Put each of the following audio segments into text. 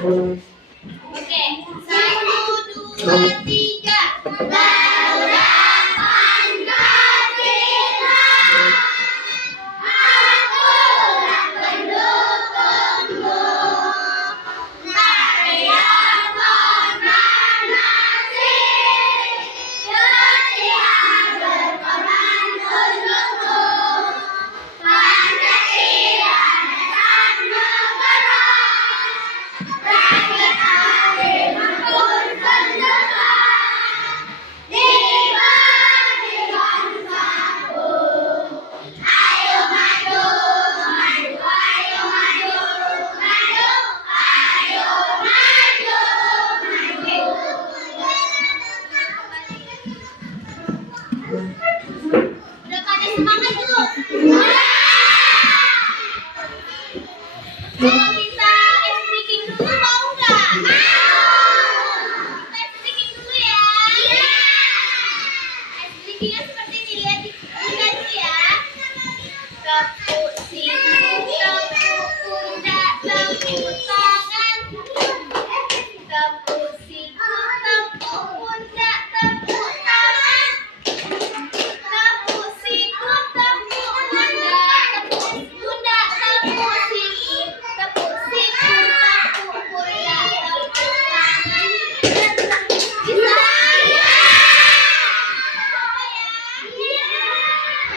Oke, 1, 2, 3. Laura Pancasila. Aturan pendukungmu. Karya proklamasi. Latihan berkorban untukmu. Pancasila dasar negara. Rakyat adil makmur sejahtera. Dibagi bangsaku. Ayo maju, maju, ayo maju, maju, ayo maju, maju. Udah pada semangat belum? Udah. Kalau kita speaking dulu mau nggak? Mau. Kita speaking dulu ya. Iya. Speakingnya seperti ini, lihat dulu ya. Tepuk siku, tepuk pundak, tepuk tangan. Tepuk siku, tepuk pundak, tepuk tangan. Tepuk siku, tepuk pundak, tepuk pundak, tepuk siku, tepuk siku, tepuk pundak, tepuk tangan. Bisa? Coba ya.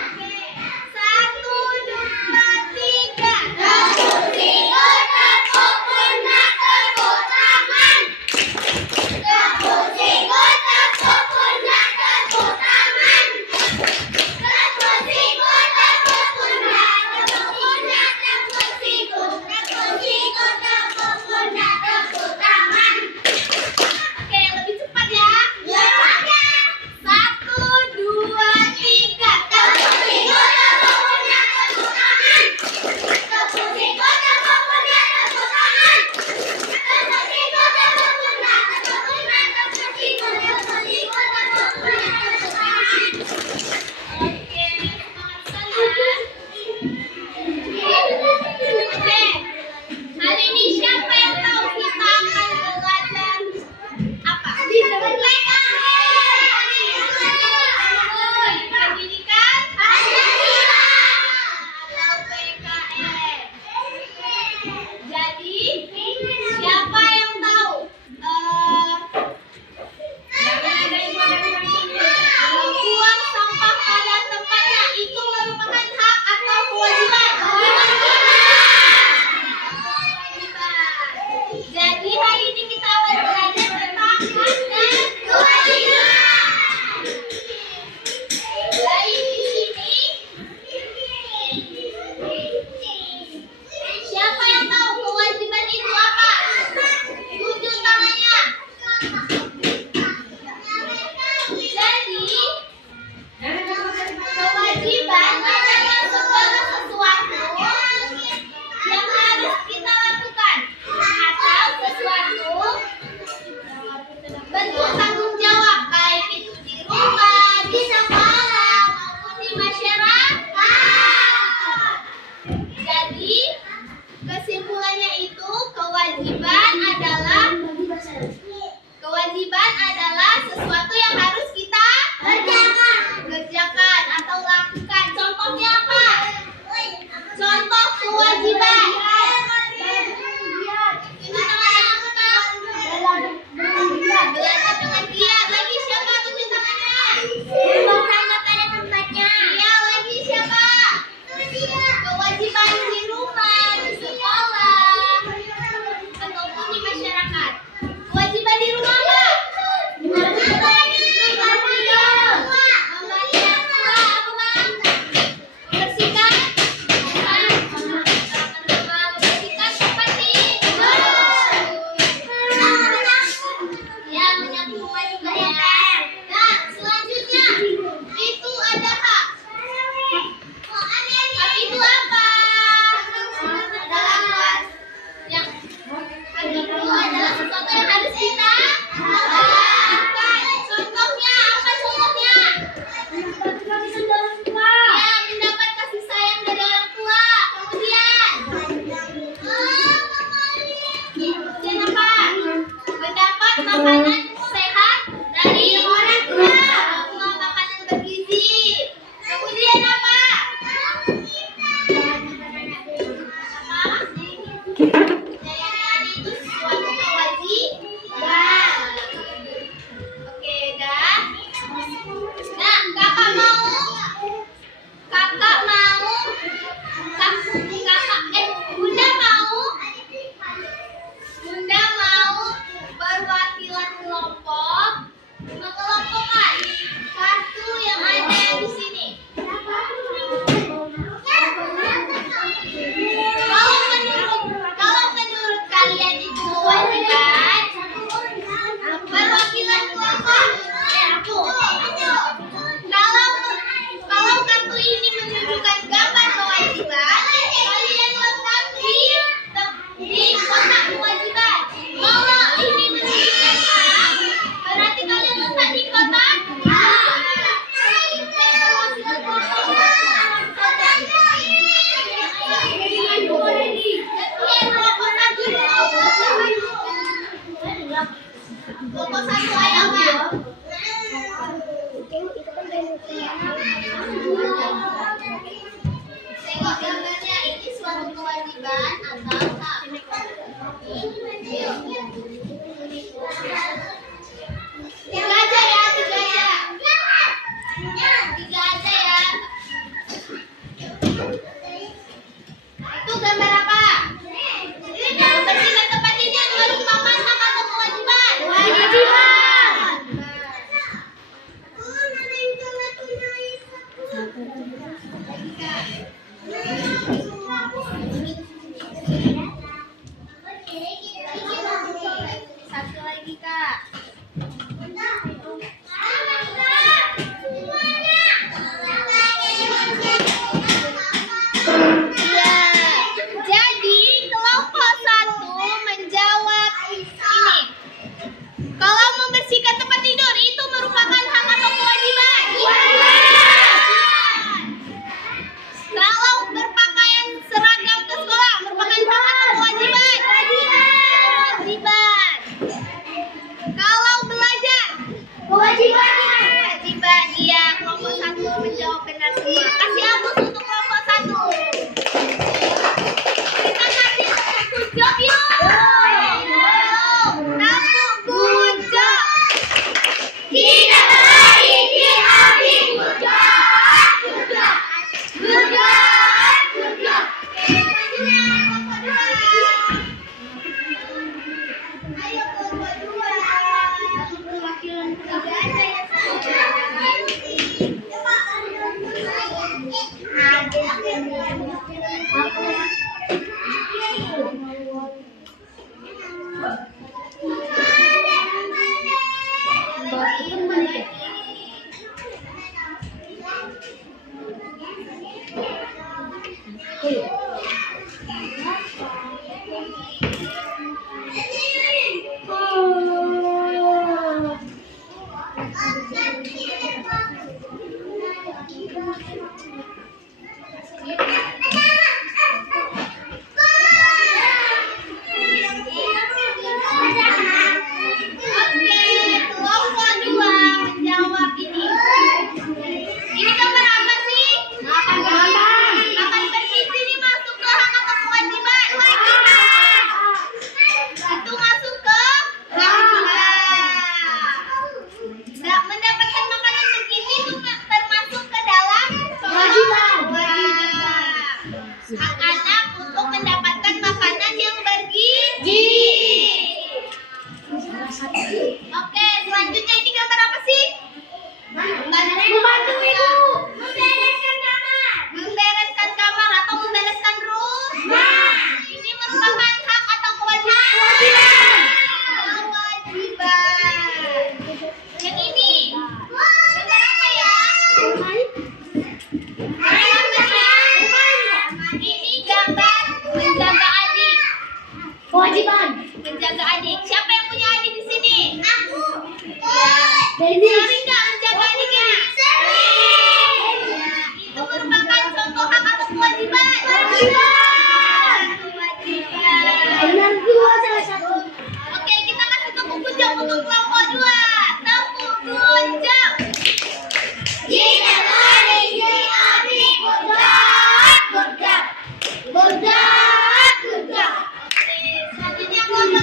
Oke. 1, 2, 3. Tepuk siku, tepuk makanan sehat dari orang tua. Semua makanan bergizi. Kemudian apa? Menyayangi itu suatu kewajiban. Oke, dah. Nah, Bunda mau perwakilan kelompok mengelompokkan kartu yang ada di sini. Kalau menurut kalian itu kewajiban, perwakilan kelompok. Kalau kartu ini menunjukkan gambar kewajiban, kalian letak di kotak kewajiban. Kalau ini menunjukkan hak, berarti kalian letak di kotak hak. Kelompok satu ayo Kak. Tengok gambarnya, ini suatu kewajiban atau hak? Tiga aja ya. Tiga aja ya. Itu gambar apa? Membersihkan tempat ini merupakan hak atau kewajiban? Kewajiban. Satu lagi Kak. Jadi kelompok satu menjawab ini. Kalau membersihkan tempat tidur itu merupakan hak atau kewajiban? Kalau berpakaian seragam ke sekolah merupakan hak atau kewajiban? Kewajiban. Kalau belajar? Kewajiban. Iya, kelompok satu menjawab benar semua. Kasih aplaus untuk kelompok satu. Kita kasih good job yuk. Good job. Kita lagi di habis. Good job. Good job. Ayo kelompok dua. Perwakilan ketiga aja ya. Hak anak untuk mendapatkan makanan yang bergizi. Oke, selanjutnya ini gambar apa sih? Membantu ibu. Membereskan kamar. Membereskan kamar atau membereskan rumah. Ini merupakan hak atau kewajiban? Kewajiban. Yang ini gambar apa ya? Ini gambar menjaga adik. Kewajiban. Menjaga adik. Siapa yang punya adik di sini? Aku. Sering nggak menjaga adiknya? Sering. Itu merupakan contoh hak atau kewajiban? Kewajiban. Kewajiban. Benar dua salah satu. Oke, kita kasih tepuk tangan untuk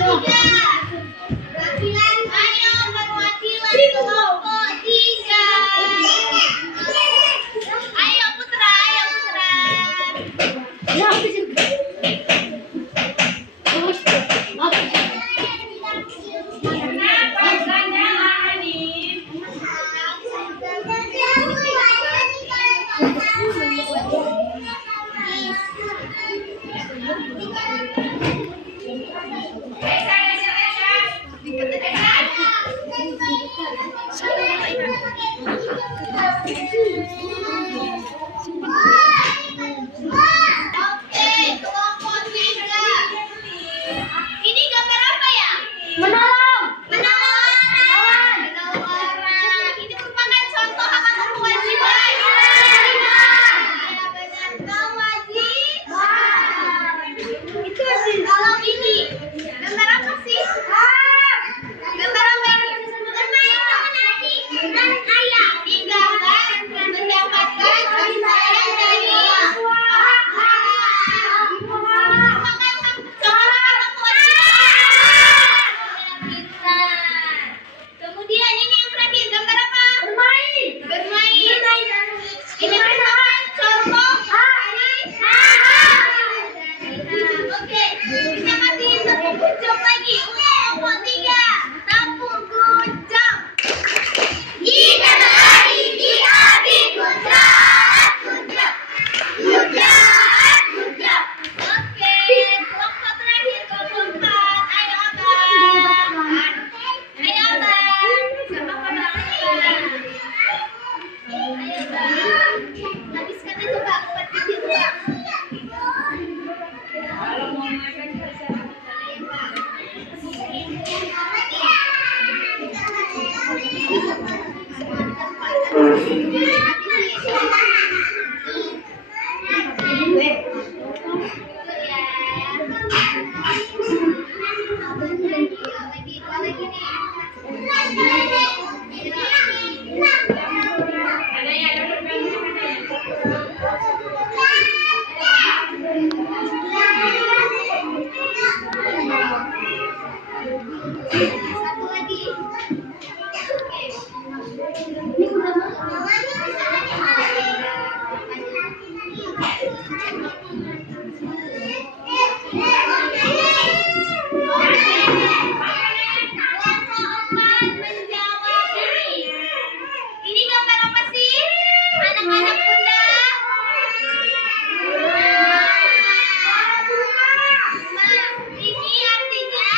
Ayo perwakilan kelompok 3. Ayo Putra, ayo Putra. Oke, kelompok 3. Ini gambar apa ya? Menolong. Menolong orang. Ini merupakan contoh hak atau kewajiban? Ya, benar. Kewajiban. Itu sih. Kalau ini gambar apa sih? Gambar apa ini? Bermain adik dan ayah. Ini gambar mendapatkan kasih sayang dari orang tua. Merupakan contoh hak atau kewajiban? Pintar. Kemudian ini yang terakhir, gambar apa? Bermain. Bermain. Ini merupakan contoh dari hak. Oke, kita kasih tepuk gujong lagi untuk kelompok 3. Tepuk gujong. Kita lagi di habis gujong. Gujong. Oke, kelompok terakhir, kelompok 4. Ayo Abang. Ayo Abang. Sama Abang. Ayo Bang. Habiskan itu Bang, 4 detik Bang. Satu lagi. Ini udah Ini gambar apa sih? Anak-anak muda. Ini artinya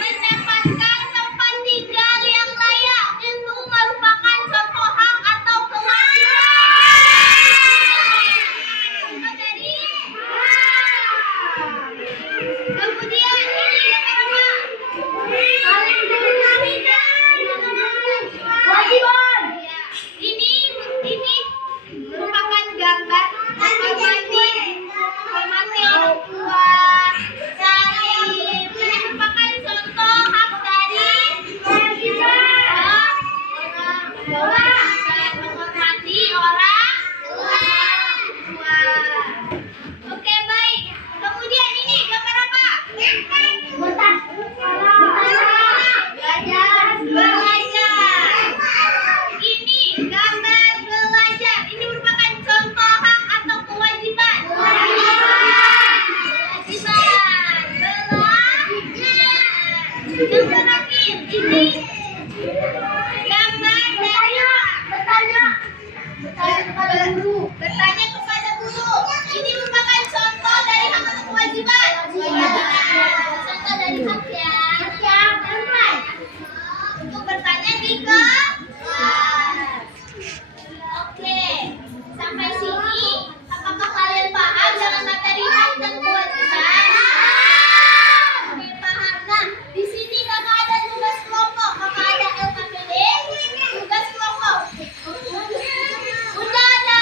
mendapatkan tempat tinggal yang layak. Itu merupakan contoh hak atau kewajiban. Contoh dari kemudian ini gambar apa? Kewajiban. Ya, ini merupakan gambar menghormati orang tua, saling. Ini merupakan contoh hak dari orang tua dan menghormati orang tua. Oke, baik. Kemudian ini gambar apa? Belajar. Ini gambar belajar. Ini merupakan contoh hak atau kewajiban? Kewajiban. Belajar. Yang terakhir, ini gambar dari bertanya kepada guru. Ini merupakan contoh dari hak atau kewajiban? Contoh dari hak ya. Untuk bertanya di kelas. Oke, sampai sini apakah kalian paham dengan materi hak dan kewajiban? Oke, paham. Nah, di sini kakak ada tugas kelompok, kakak ada LKPD, tugas kelompok. Udah ada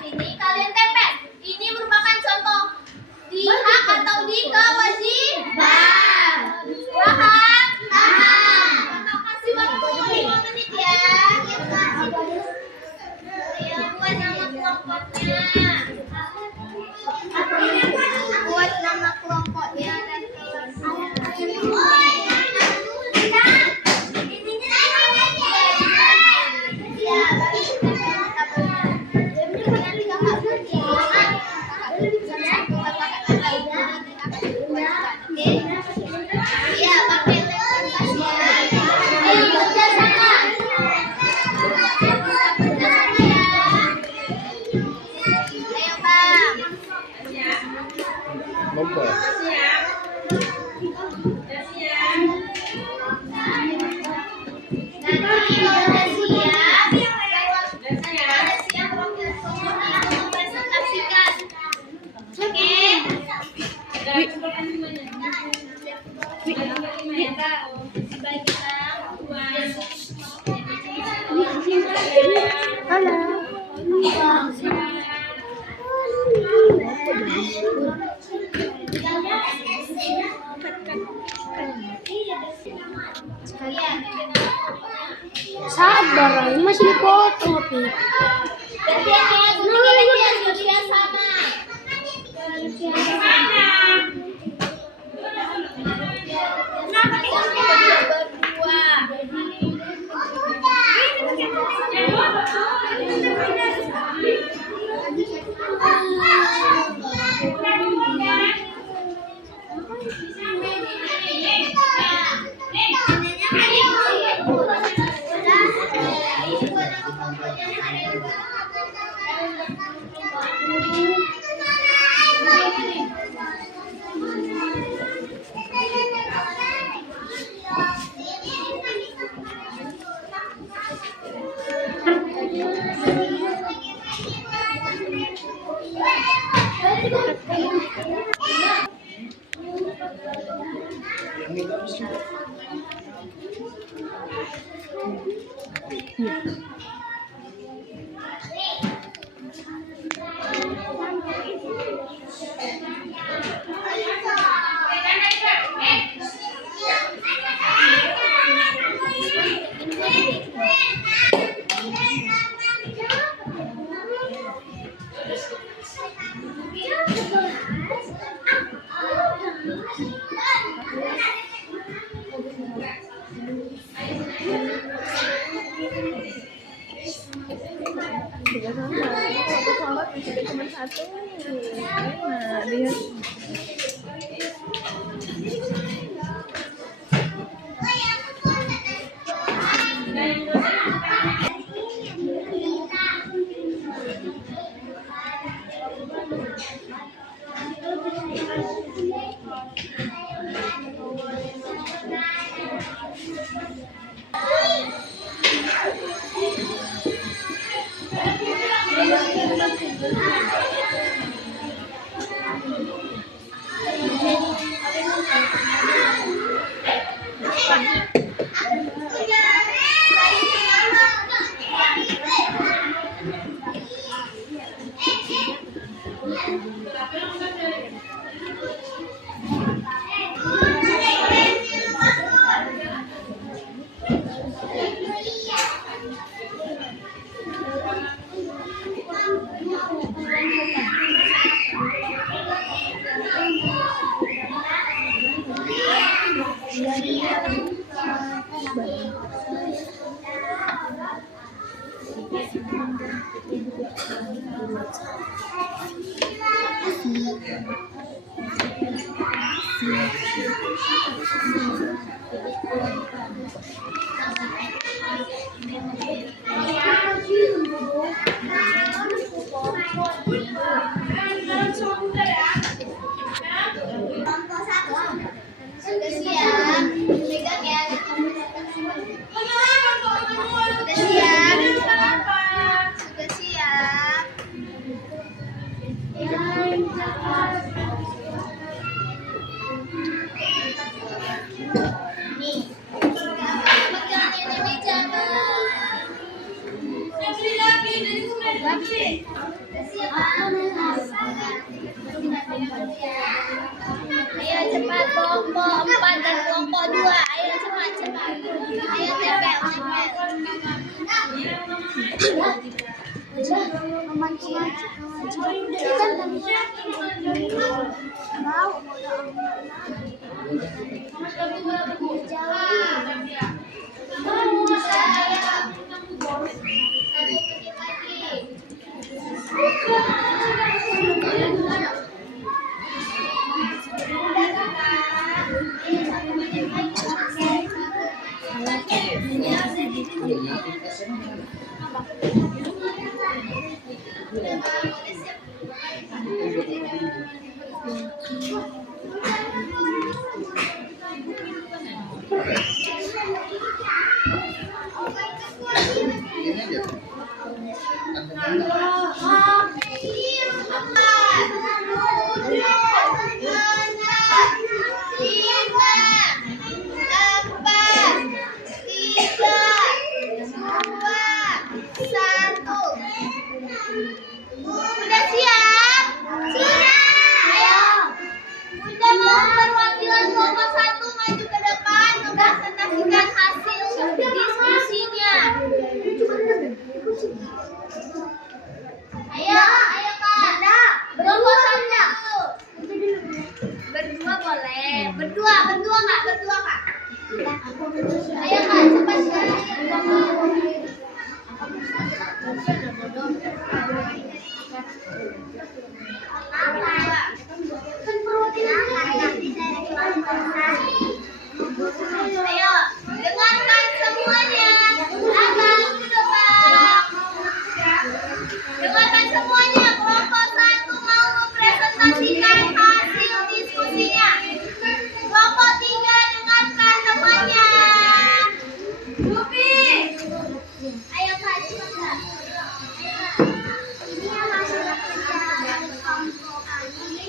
sini kalian tempel. Ini merupakan contoh di hak atau di kewajiban. Paham? Terima kasih waktu 5 menit ya. Ayo buat nama kelompoknya. Buat nama kelompoknya dan kelasnya. Iya, pakai kertasnya. Ayo kerja sama. Ayo, Bang. Nombor. Nanti kalau udah siap, aku mempresentasikan. Oke? Sabar, ini masih dipotong, Pi. Kerja sama. Sudah siap, pegang ya. Sudah siap. Sudah siap. Nih, pegang ini meja, Bang. Ayo cepat kelompok 4 dan kelompok 2. Ayo cepat. Ayo tempel. Udah siap? Ayo. Bunda mau perwakilan kelompok 1 maju ke depan mempresentasikan hasil diskusinya. Ayo Kak. Kelompok 1. Berdua boleh. Berdua Kak. Ayo Kak, cepat. Ayo, dengarkan semuanya. Abang duduk, Bang. Dengarkan semuanya. Kelompok 1 mau mempresentasikan hasil diskusinya. Kelompok 3 dengarkan semuanya. Bupi. Ayo Kak, cepat. Ini hasil kerja dari kelompok kami.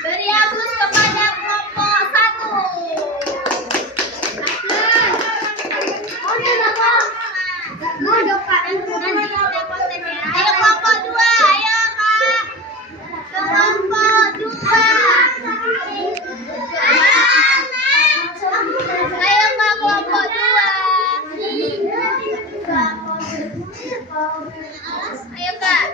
Beri aplaus kepada kelompok 1. Ayo kelompok 2, ayo Kak. Kelompok 2. Ayo Kak, kelompok 2. Ayo Kak.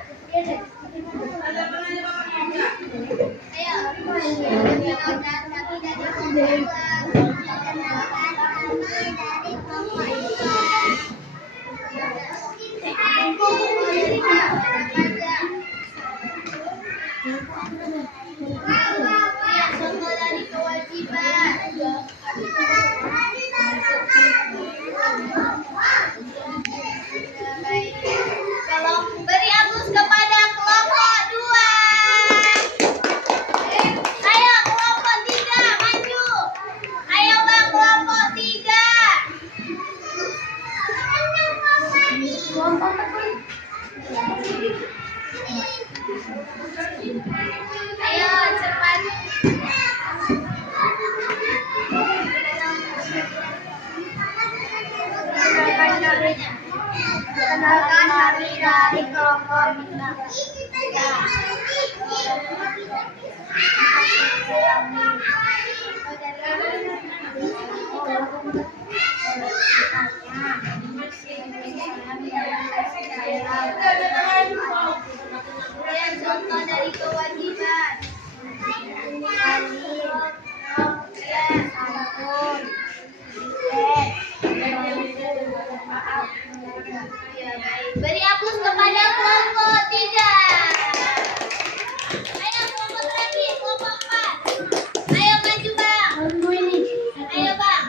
Contoh dari kewajiban. Kalau beri aplaus kepada kelompok 2. Ayo kelompok 3 maju. Ayo Bang, kelompok 3. Ayo cepat. Kenalkan kami dari kelompok 3. Contoh dari kewajiban. Beri aplaus kepada kelompok 3. Ayo kelompok terakhir, kelompok 4. Ayo maju Bang. Ayo Bang.